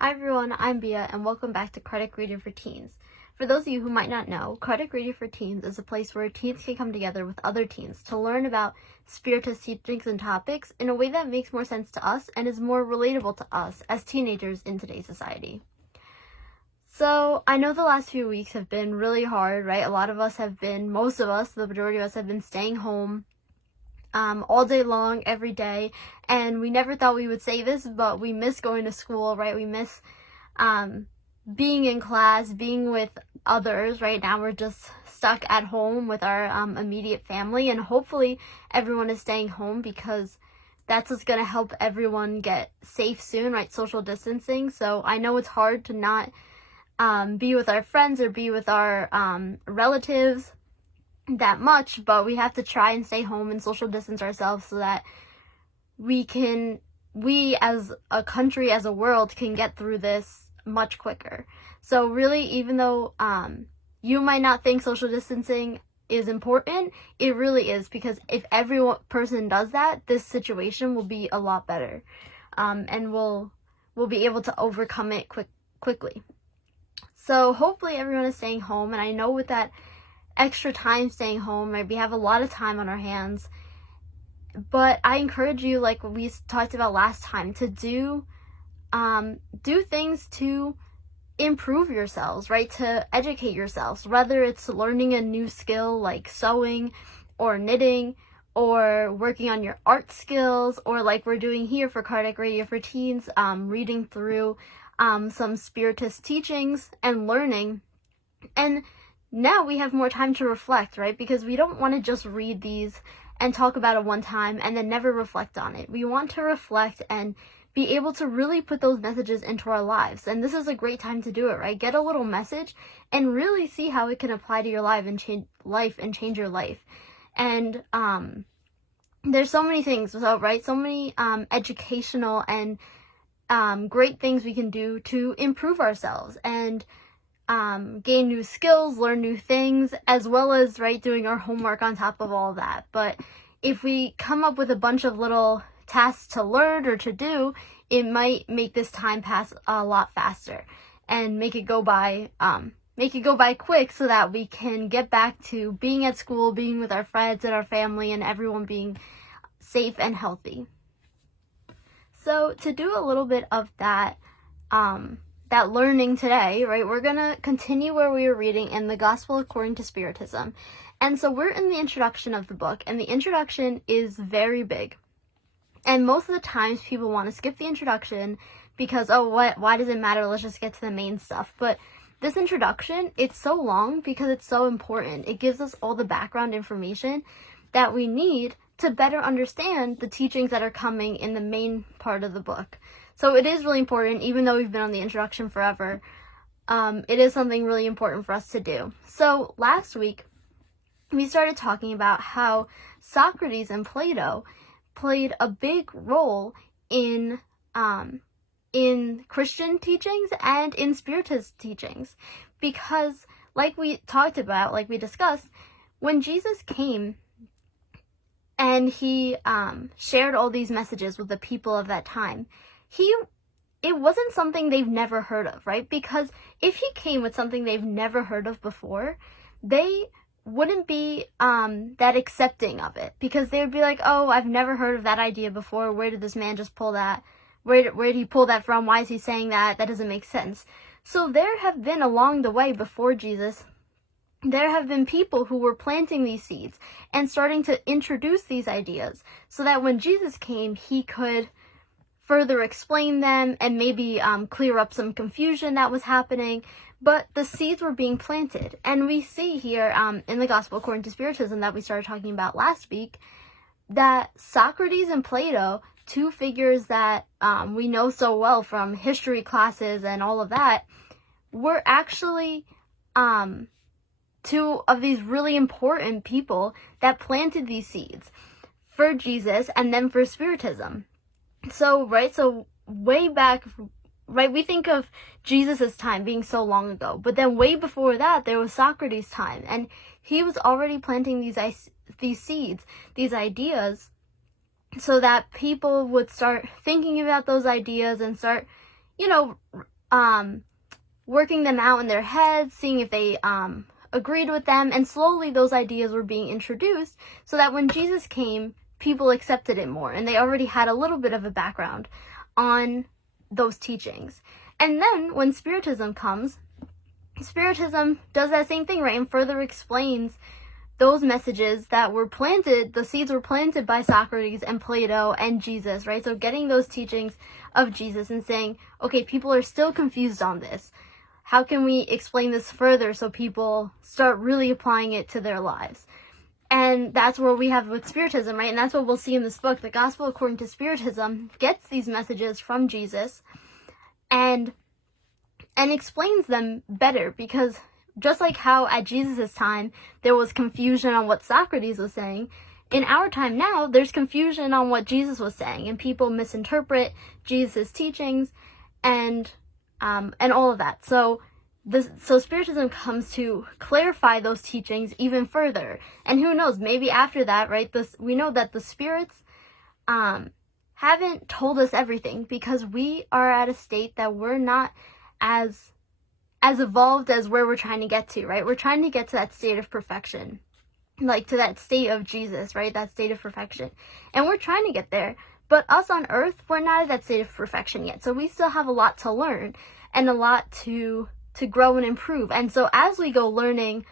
Hi everyone, I'm Bia and welcome back to Kardec Radio for Teens. For those of you who might not know, Kardec Radio for Teens is a place where teens can come together with other teens to learn about Spiritist teachings and topics in a way that makes more sense to us and is more relatable to us as teenagers in today's society. So, I know the last few weeks have been really hard, right? Most of us, the majority of us have been staying home all day long, every day, and we never thought we would say this, but we miss going to school, right? We miss being in class, being with others. Right now we're just stuck at home with our immediate family, and hopefully everyone is staying home because that's what's going to help everyone get safe soon, right? Social distancing. So I know it's hard to not be with our friends or be with our relatives that much, but we have to try and stay home and social distance ourselves so that we as a country, as a world, can get through this much quicker. So really, even though you might not think social distancing is important, it really is, because if every person does that, this situation will be a lot better, and we'll be able to overcome it quickly. So hopefully everyone is staying home, and I know with that extra time staying home, right, we have a lot of time on our hands, but I encourage you, like we talked about last time, to do things to improve yourselves, right, to educate yourselves, whether it's learning a new skill like sewing or knitting or working on your art skills, or like we're doing here for Kardec Radio for Teens, reading through some Spiritist teachings and learning. And now we have more time to reflect, right? Because we don't want to just read these and talk about it one time and then never reflect on it. We want to reflect and be able to really put those messages into our lives. And this is a great time to do it, right? Get a little message and really see how it can apply to your life and change your life. And there's so many things, right? So many educational and great things we can do to improve ourselves and gain new skills, learn new things, as well as, right, doing our homework on top of all that. But if we come up with a bunch of little tasks to learn or to do, it might make this time pass a lot faster and make it go by quick, so that we can get back to being at school, being with our friends and our family, and everyone being safe and healthy. So to do a little bit of that learning today, right, we're going to continue where we were reading in the Gospel According to Spiritism. And so we're in the introduction of the book, and the introduction is very big. And most of the times people want to skip the introduction because, why does it matter? Let's just get to the main stuff. But this introduction, it's so long because it's so important. It gives us all the background information that we need to better understand the teachings that are coming in the main part of the book. So it is really important, even though we've been on the introduction forever. It is something really important for us to do. So last week, we started talking about how Socrates and Plato played a big role in Christian teachings and in Spiritist teachings. Because, like we discussed, when Jesus came and he shared all these messages with the people of that time, it wasn't something they've never heard of, right? Because if he came with something they've never heard of before, they wouldn't be that accepting of it, because they would be like, oh, I've never heard of that idea before. Where did this man just pull that? Where did he pull that from? Why is he saying that? That doesn't make sense. So there have been, along the way before Jesus, there have been people who were planting these seeds and starting to introduce these ideas, so that when Jesus came, he could further explain them and maybe clear up some confusion that was happening. But the seeds were being planted. And we see here in the Gospel According to Spiritism that we started talking about last week, that Socrates and Plato, two figures that we know so well from history classes and all of that, were actually two of these really important people that planted these seeds for Jesus and then for Spiritism. So way back, right, we think of Jesus' time being so long ago, but then way before that, there was Socrates' time, and he was already planting these seeds, these ideas, so that people would start thinking about those ideas and start working them out in their heads, seeing if they agreed with them, and slowly those ideas were being introduced so that when Jesus came, people accepted it more, and they already had a little bit of a background on those teachings. And then when Spiritism comes, Spiritism does that same thing, right, and further explains those messages that were planted, the seeds were planted by Socrates and Plato and Jesus, right? So getting those teachings of Jesus and saying, okay, people are still confused on this. How can we explain this further so people start really applying it to their lives? And that's what we have with Spiritism, right? And that's what we'll see in this book. The Gospel According to Spiritism gets these messages from Jesus and explains them better, because just like how at Jesus' time there was confusion on what Socrates was saying, in our time now there's confusion on what Jesus was saying, and people misinterpret Jesus' teachings and all of that. So Spiritism comes to clarify those teachings even further. And who knows, maybe after that, right, we know that the spirits haven't told us everything, because we are at a state that we're not as evolved as where we're trying to get to, right? We're trying to get to that state of perfection, like to that state of Jesus, right? That state of perfection. And we're trying to get there. But us on earth, we're not at that state of perfection yet. So we still have a lot to learn and a lot to grow and improve. And so as we go learning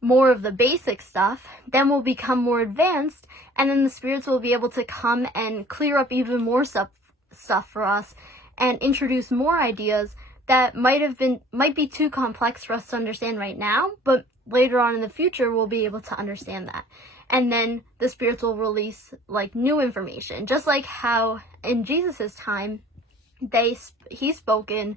more of the basic stuff, then we'll become more advanced, and then the spirits will be able to come and clear up even more stuff for us and introduce more ideas that might be too complex for us to understand right now, but later on in the future we'll be able to understand that. And then the spirits will release like new information, just like how in Jesus's time he spoke in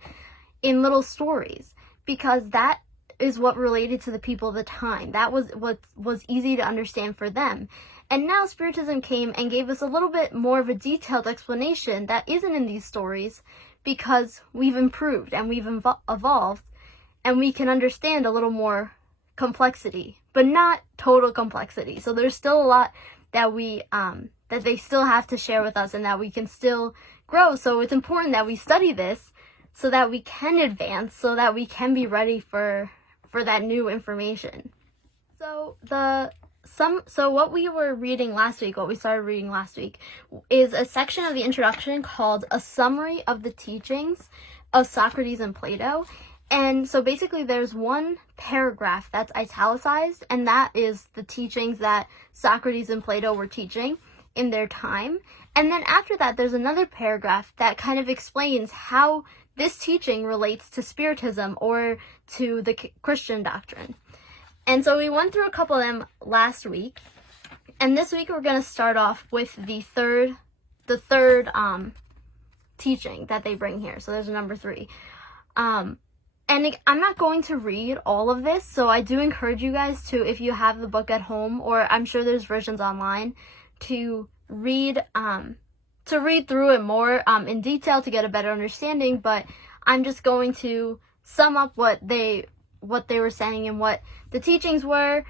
little stories, because that is what related to the people of the time. That was what was easy to understand for them. And now Spiritism came and gave us a little bit more of a detailed explanation that isn't in these stories, because we've improved and we've evolved, and we can understand a little more complexity, but not total complexity. So there's still a lot that that they still have to share with us, and that we can still grow. So it's important that we study this so that we can advance, so that we can be ready for that new information. So what we were reading last week, what we started reading last week, is a section of the introduction called A Summary of the Teachings of Socrates and Plato. And so basically there's one paragraph that's italicized, and that is the teachings that Socrates and Plato were teaching in their time. And then after that, there's another paragraph that kind of explains how this teaching relates to Spiritism or to the Christian doctrine. And so we went through a couple of them last week, and this week we're going to start off with the third teaching that they bring here. So there's number 3. And I'm not going to read all of this, so I do encourage you guys to, if you have the book at home, or I'm sure there's versions online, to read through it more in detail to get a better understanding. But I'm just going to sum up what they were saying and what the teachings were,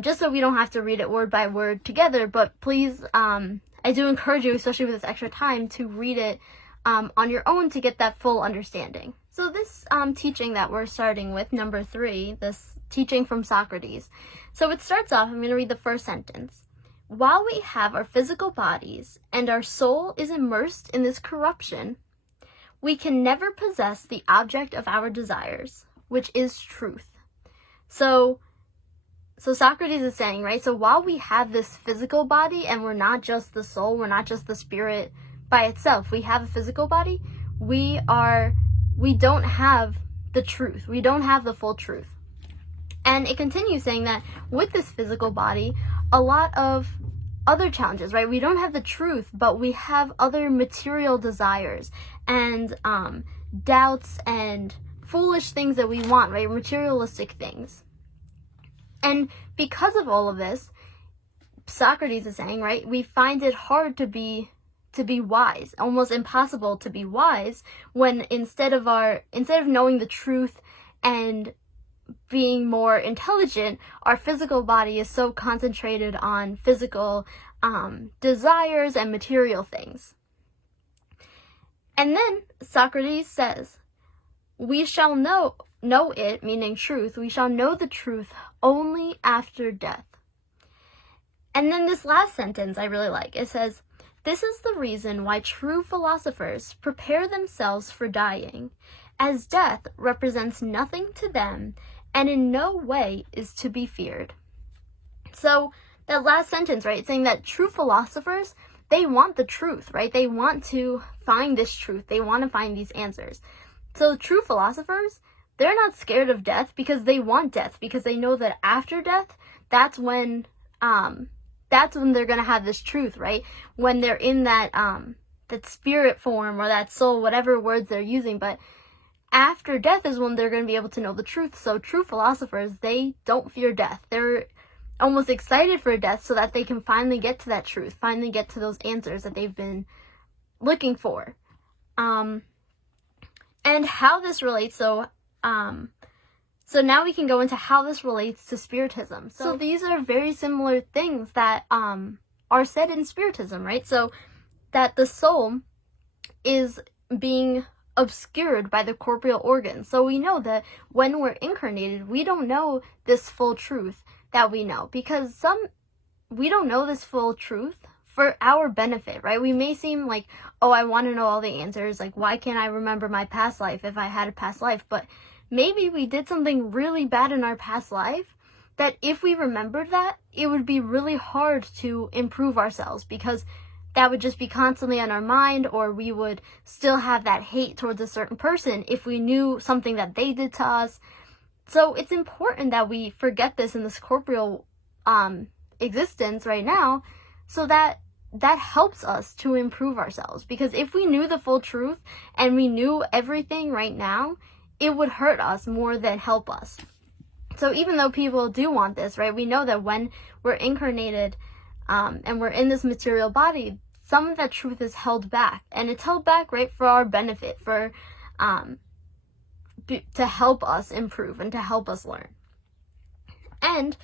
just so we don't have to read it word by word together. But please, I do encourage you, especially with this extra time, to read it on your own to get that full understanding. So this teaching that we're starting with, number 3, this teaching from Socrates. So it starts off, I'm going to read the first sentence. While we have our physical bodies and our soul is immersed in this corruption, we can never possess the object of our desires, which is truth. So Socrates is saying, right, so while we have this physical body, and we're not just the soul, we're not just the spirit by itself, we have a physical body, we don't have the truth. We don't have the full truth. And it continues saying that with this physical body, a lot of other challenges, right? We don't have the truth, but we have other material desires and doubts and foolish things that we want, right? Materialistic things. And because of all of this, Socrates is saying, right, we find it hard to be wise, almost impossible to be wise, when instead of knowing the truth and being more intelligent, our physical body is so concentrated on physical desires and material things. And then Socrates says, we shall know it, meaning truth, we shall know the truth only after death. And then this last sentence I really like. It says, this is the reason why true philosophers prepare themselves for dying, as death represents nothing to them and in no way is to be feared. So that last sentence, right, saying that true philosophers, they want the truth, right? They want to find this truth. They want to find these answers. So true philosophers, they're not scared of death because they want death, because they know that after death, that's when they're going to have this truth, right? When they're in that spirit form or that soul, whatever words they're using. But after death is when they're going to be able to know the truth. So true philosophers, they don't fear death. They're almost excited for death so that they can finally get to that truth, finally get to those answers that they've been looking for. And how this relates, so now we can go into how this relates to Spiritism. So these are very similar things that are said in Spiritism, right? So that the soul is being obscured by the corporeal organs. So we know that when we're incarnated, we don't know this full truth that we know, because we don't know this full truth for our benefit, right? We may seem like, oh, I want to know all the answers. Like, why can't I remember my past life if I had a past life? But maybe we did something really bad in our past life that if we remembered that, it would be really hard to improve ourselves, because that would just be constantly on our mind, or we would still have that hate towards a certain person if we knew something that they did to us. So it's important that we forget this in this corporeal existence right now, so that helps us to improve ourselves. Because if we knew the full truth and we knew everything right now, it would hurt us more than help us. So even though people do want this, right, we know that when we're incarnated and we're in this material body, some of that truth is held back. And it's held back, right, for our benefit, for to help us improve and to help us learn. And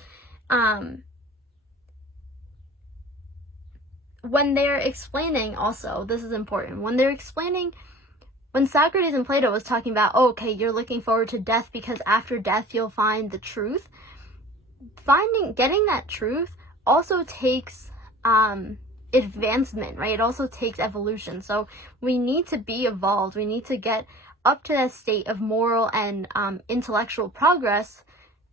when they're explaining, also, this is important, when Socrates and Plato was talking about, oh, okay, you're looking forward to death because after death you'll find the truth, getting that truth also takes advancement, right? It also takes evolution. So we need to be evolved. We need to get up to that state of moral and intellectual progress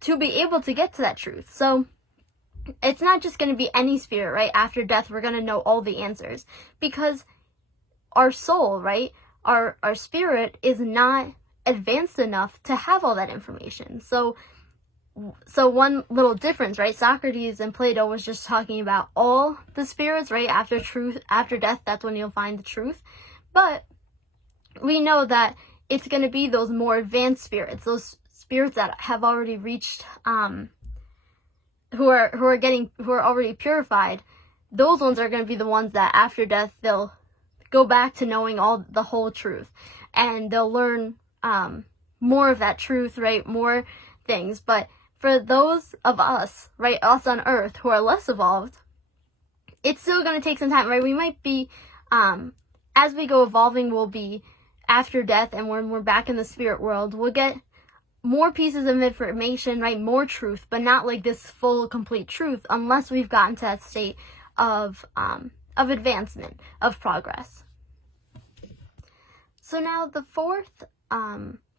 to be able to get to that truth. So it's not just going to be any spirit, right? After death, we're going to know all the answers, because our soul, right? Our spirit is not advanced enough to have all that information. So one little difference, right? Socrates and Plato was just talking about all the spirits, right? After death, that's when you'll find the truth. But we know that it's going to be those more advanced spirits, those spirits that have already reached, who are already purified. Those ones are going to be the ones that after death they'll go back to knowing the whole truth, and they'll learn more of that truth, right? More things. But for those of us, right, us on Earth who are less evolved, it's still going to take some time, right? We might be, as we go evolving, we'll be after death, and when we're back in the spirit world, we'll get more pieces of information, right? More truth, but not like this full, complete truth, unless we've gotten to that state of advancement, of progress. So now the fourth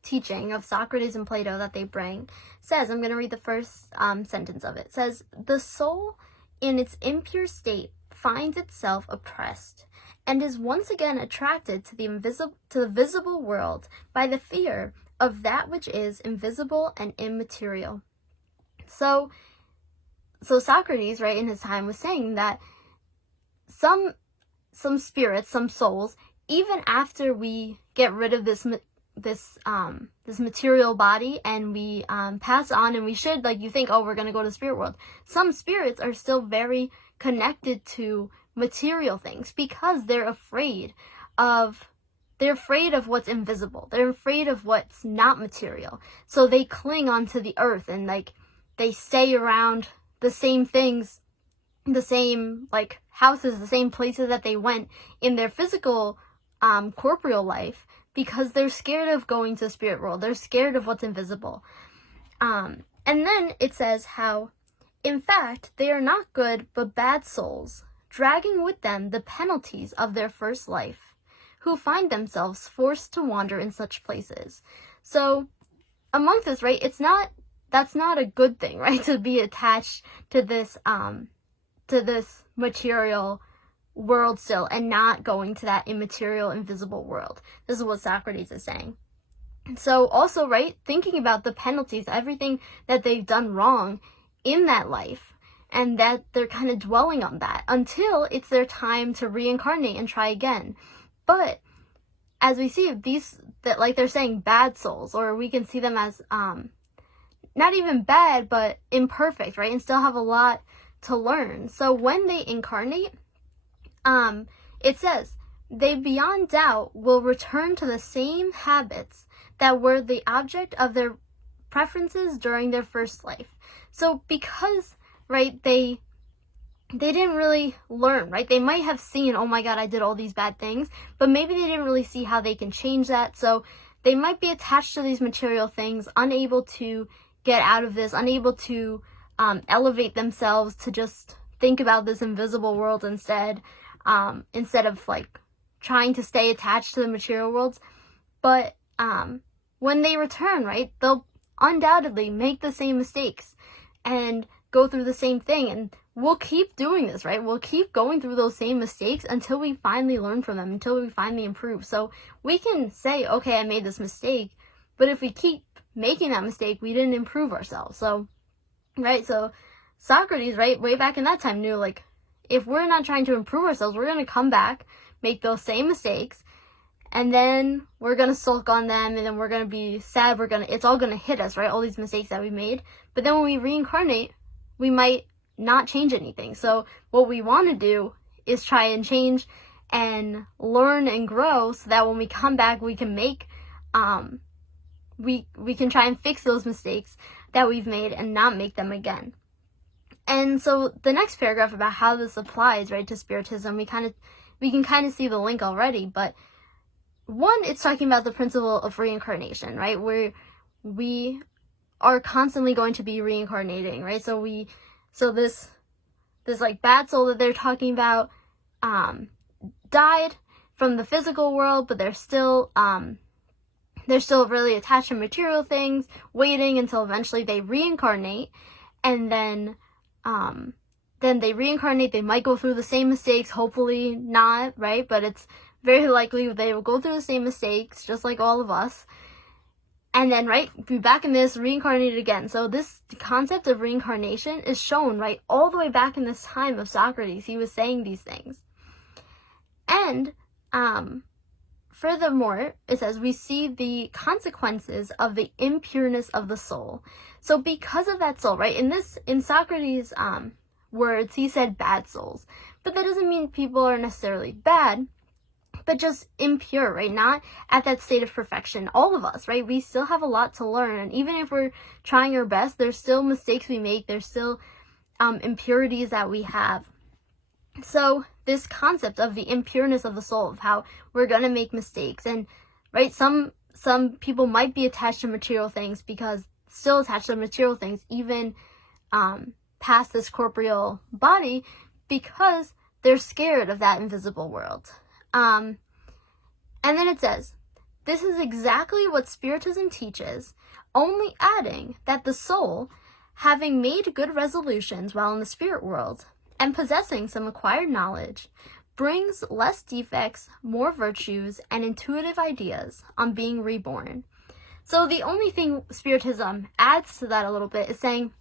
teaching of Socrates and Plato that they bring says, I'm going to read the first sentence of it. It says, the soul in its impure state finds itself oppressed and is once again attracted to the visible world by the fear of that which is invisible and immaterial. So Socrates, right, in his time was saying that some spirits, some souls, even after we get rid of this material body and we pass on, and we should, like, you think, oh, we're going to go to the spirit world. Some spirits are still very connected to material things because they're afraid of what's invisible. They're afraid of what's not material. So they cling onto the earth, and like they stay around the same things, the same like houses, the same places that they went in their physical corporeal life because they're scared of going to the spirit world. They're scared of what's invisible. And then it says how, in fact, they are not good but bad souls, dragging with them the penalties of their first life, who find themselves forced to wander in such places. So amongst this, right, that's not a good thing, right, to be attached to this material world still and not going to that immaterial, invisible world. This is what Socrates is saying. So also, right, thinking about the penalties, everything that they've done wrong in that life, and that they're kind of dwelling on that until it's their time to reincarnate and try again. But as we see, that like they're saying bad souls, or we can see them as not even bad, but imperfect, right, and still have a lot to learn. So when they incarnate, it says, they beyond doubt will return to the same habits that were the object of their preferences during their first life. So because, right, they didn't really learn, right? They might have seen, oh my God, I did all these bad things, but maybe they didn't really see how they can change that. So they might be attached to these material things, unable to get out of this, unable to elevate themselves to just think about this invisible world instead of like trying to stay attached to the material worlds. But when they return, right, they'll undoubtedly make the same mistakes and go through the same thing, and we'll keep doing this, right? We'll keep going through those same mistakes until we finally learn from them, until we finally improve. So we can say, okay, I made this mistake, but if we keep making that mistake, we didn't improve ourselves. So, right, so Socrates, right, way back in that time knew, like, if we're not trying to improve ourselves, we're going to come back, make those same mistakes, and then we're going to sulk on them, and then we're going to be sad, it's all going to hit us, right, all these mistakes that we made. But then when we reincarnate, we might not change anything. So what we want to do is try and change and learn and grow, so that when we come back, we can make, we can try and fix those mistakes that we've made and not make them again. And so the next paragraph about how this applies, right, to Spiritism, we can kind of see the link already. But one, it's talking about the principle of reincarnation, right, where we are constantly going to be reincarnating, right? So this like bad soul that they're talking about died from the physical world, but they're still really attached to material things, waiting until eventually they reincarnate, and then they reincarnate. They might go through the same mistakes, hopefully not, right? But it's very likely they will go through the same mistakes, just like all of us. And then, right, be back in this, reincarnated again. So this concept of reincarnation is shown, right, all the way back in this time of Socrates. He was saying these things. And furthermore, it says, we see the consequences of the impureness of the soul. So because of that soul, right, in Socrates' words, he said bad souls. But that doesn't mean people are necessarily bad, but just impure, right? Not at that state of perfection. All of us, right? We still have a lot to learn. And even if we're trying our best, there's still mistakes we make. There's still impurities that we have. So this concept of the impureness of the soul, of how we're going to make mistakes. And, right, some people might be attached to material things, because still attached to material things, even past this corporeal body, because they're scared of that invisible world. And then it says, this is exactly what Spiritism teaches, only adding that the soul, having made good resolutions while in the spirit world, and possessing some acquired knowledge, brings less defects, more virtues, and intuitive ideas on being reborn. So the only thing Spiritism adds to that a little bit is saying,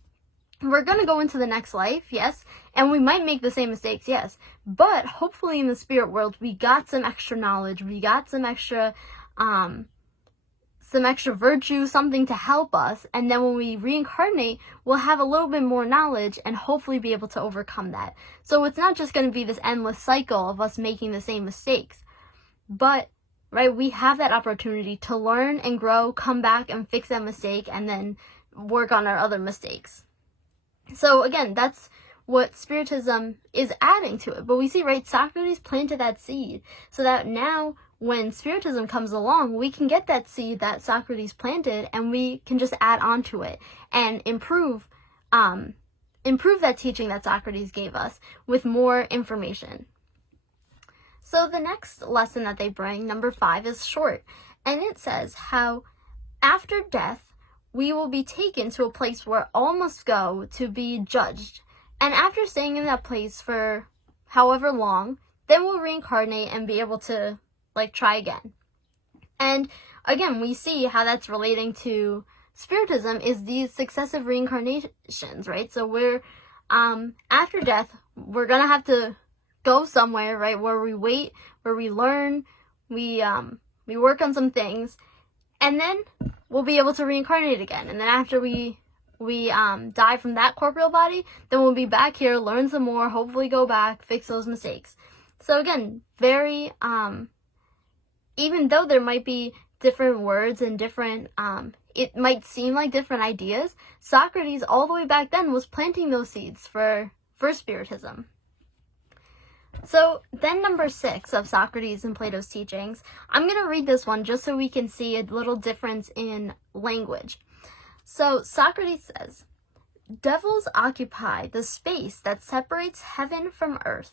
we're going to go into the next life, yes, and we might make the same mistakes, yes, but hopefully in the spirit world, we got some extra knowledge, we got some extra virtue, something to help us, and then when we reincarnate, we'll have a little bit more knowledge and hopefully be able to overcome that. So it's not just going to be this endless cycle of us making the same mistakes, but, right, we have that opportunity to learn and grow, come back and fix that mistake, and then work on our other mistakes. So again, that's what Spiritism is adding to it. But we see, right, Socrates planted that seed so that now when Spiritism comes along, we can get that seed that Socrates planted and we can just add on to it and improve that teaching that Socrates gave us with more information. So the next lesson that they bring, number 5, is short. And it says how after death, we will be taken to a place where all must go to be judged. And after staying in that place for however long, then we'll reincarnate and be able to try again. And again, we see how that's relating to Spiritism is these successive reincarnations, right? So we're after death, we're gonna have to go somewhere, right, where we wait, where we learn, we work on some things, and then we'll be able to reincarnate again. And then after we die from that corporeal body, then we'll be back here, learn some more, hopefully go back, fix those mistakes. So again, very even though there might be different words and different it might seem like different ideas, Socrates all the way back then was planting those seeds for Spiritism. So then number 6 of Socrates and Plato's teachings, I'm going to read this one just so we can see a little difference in language. So Socrates says, "Devils occupy the space that separates heaven from earth.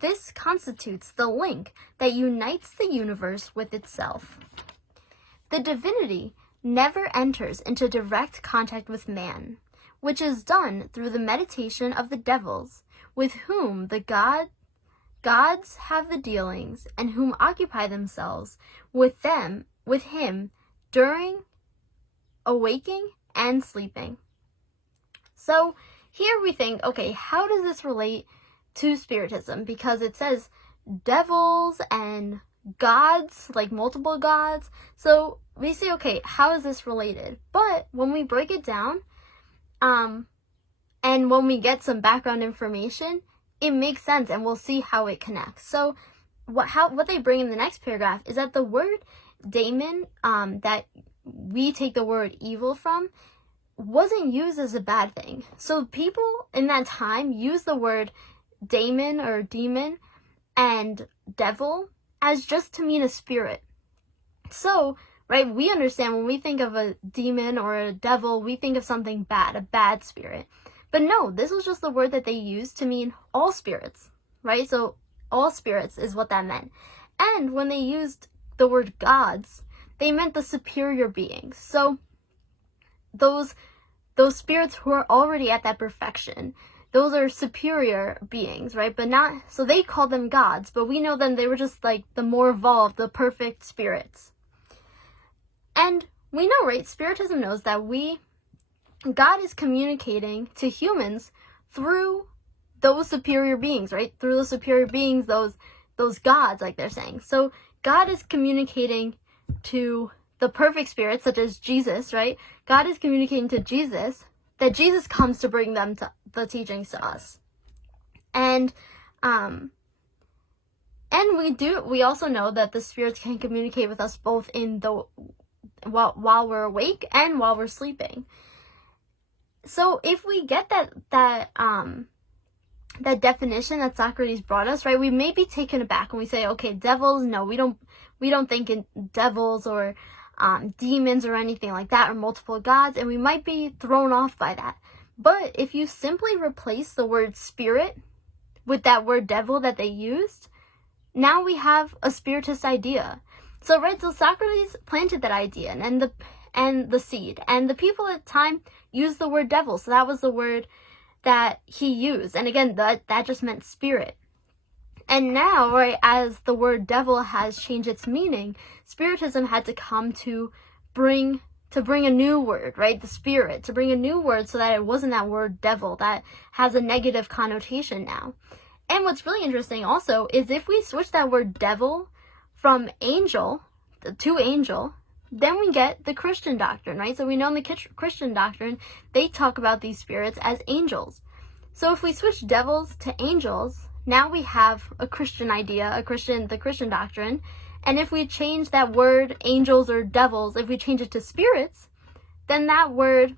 This constitutes the link that unites the universe with itself. The divinity never enters into direct contact with man, which is done through the meditation of the devils, with whom the gods have the dealings, and whom occupy themselves with him during awaking and sleeping." So here we think, okay, how does this relate to Spiritism? Because it says devils and gods, like multiple gods. So we say, okay, how is this related? But when we break it down, and when we get some background information, it makes sense, and we'll see how it connects. So what they bring in the next paragraph is that the word daemon, that we take the word evil from, wasn't used as a bad thing. So people in that time used the word daemon or demon and devil as just to mean a spirit. So, right, we understand when we think of a demon or a devil, we think of something bad, a bad spirit. But no, this was just the word that they used to mean all spirits, right? So all spirits is what that meant. And when they used the word gods, they meant the superior beings. So those spirits who are already at that perfection, those are superior beings, right? But not, so they call them gods, but we know them, they were just like the more evolved, the perfect spirits. And we know, right, Spiritism knows that God is communicating to humans through those superior beings, right? Through those superior beings, those gods, like they're saying. So God is communicating to the perfect spirits, such as Jesus, right? God is communicating to Jesus that Jesus comes to bring them to the teachings to us. And we also know that the spirits can communicate with us both in while we're awake and while we're sleeping. So if we get that definition that Socrates brought us, right, we may be taken aback when we say, okay, devils, no, we don't think in devils or demons or anything like that, or multiple gods, and we might be thrown off by that. But if you simply replace the word spirit with that word devil that they used, now we have a spiritist idea. So Socrates planted that idea and the seed, and the people at the time used the word devil, so that was the word that he used. And again, that just meant spirit. And now, right, as the word devil has changed its meaning, Spiritism had to come to bring a new word, right? The spirit, to bring a new word so that it wasn't that word devil that has a negative connotation now. And what's really interesting also is if we switch that word devil from angel to angel, then we get the Christian doctrine, right? So we know in the Christian doctrine, they talk about these spirits as angels. So if we switch devils to angels, now we have a Christian idea, the Christian doctrine. And if we change that word angels or devils, if we change it to spirits, then that word,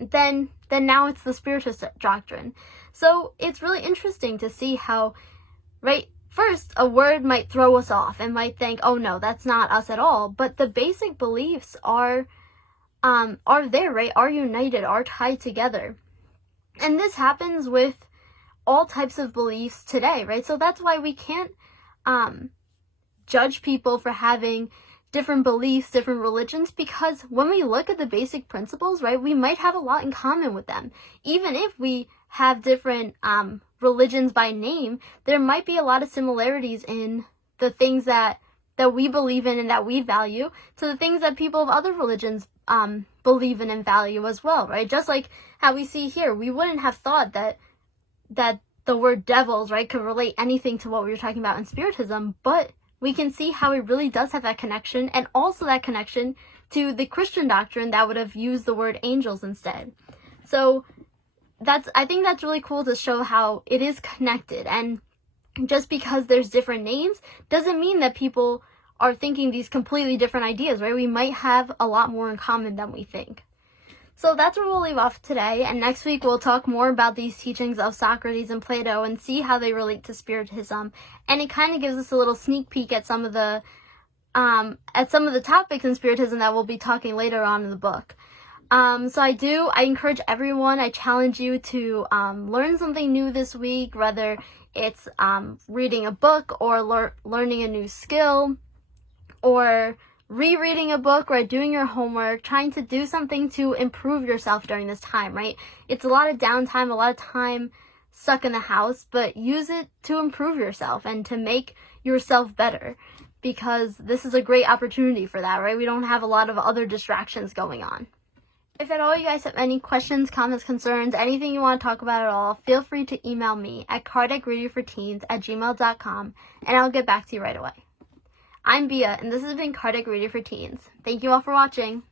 then now it's the spiritist doctrine. So it's really interesting to see how, right, first, a word might throw us off and might think, oh no, that's not us at all. But the basic beliefs are there, right? Are united, are tied together. And this happens with all types of beliefs today, right? So that's why we can't judge people for having different beliefs, different religions, because when we look at the basic principles, right, we might have a lot in common with them. Even if we have different religions by name, there might be a lot of similarities in the things that we believe in and that we value to the things that people of other religions believe in and value as well, right? Just like how we see here, we wouldn't have thought that the word devils, right, could relate anything to what we were talking about in Spiritism, but we can see how it really does have that connection, and also that connection to the Christian doctrine that would have used the word angels instead. So I think that's really cool to show how it is connected, and just because there's different names doesn't mean that people are thinking these completely different ideas, right? We might have a lot more in common than we think. So that's where we'll leave off today, and next week we'll talk more about these teachings of Socrates and Plato and see how they relate to Spiritism. And it kind of gives us a little sneak peek at some of the topics in Spiritism that we'll be talking later on in the book. So I encourage everyone, I challenge you to learn something new this week, whether it's reading a book or learning a new skill, or rereading a book, or doing your homework, trying to do something to improve yourself during this time, right? It's a lot of downtime, a lot of time stuck in the house, but use it to improve yourself and to make yourself better, because this is a great opportunity for that, right? We don't have a lot of other distractions going on. If at all you guys have any questions, comments, concerns, anything you want to talk about at all, feel free to email me at kardecradioforteens@gmail.com, and I'll get back to you right away. I'm Bia, and this has been Kardec Radio for Teens. Thank you all for watching.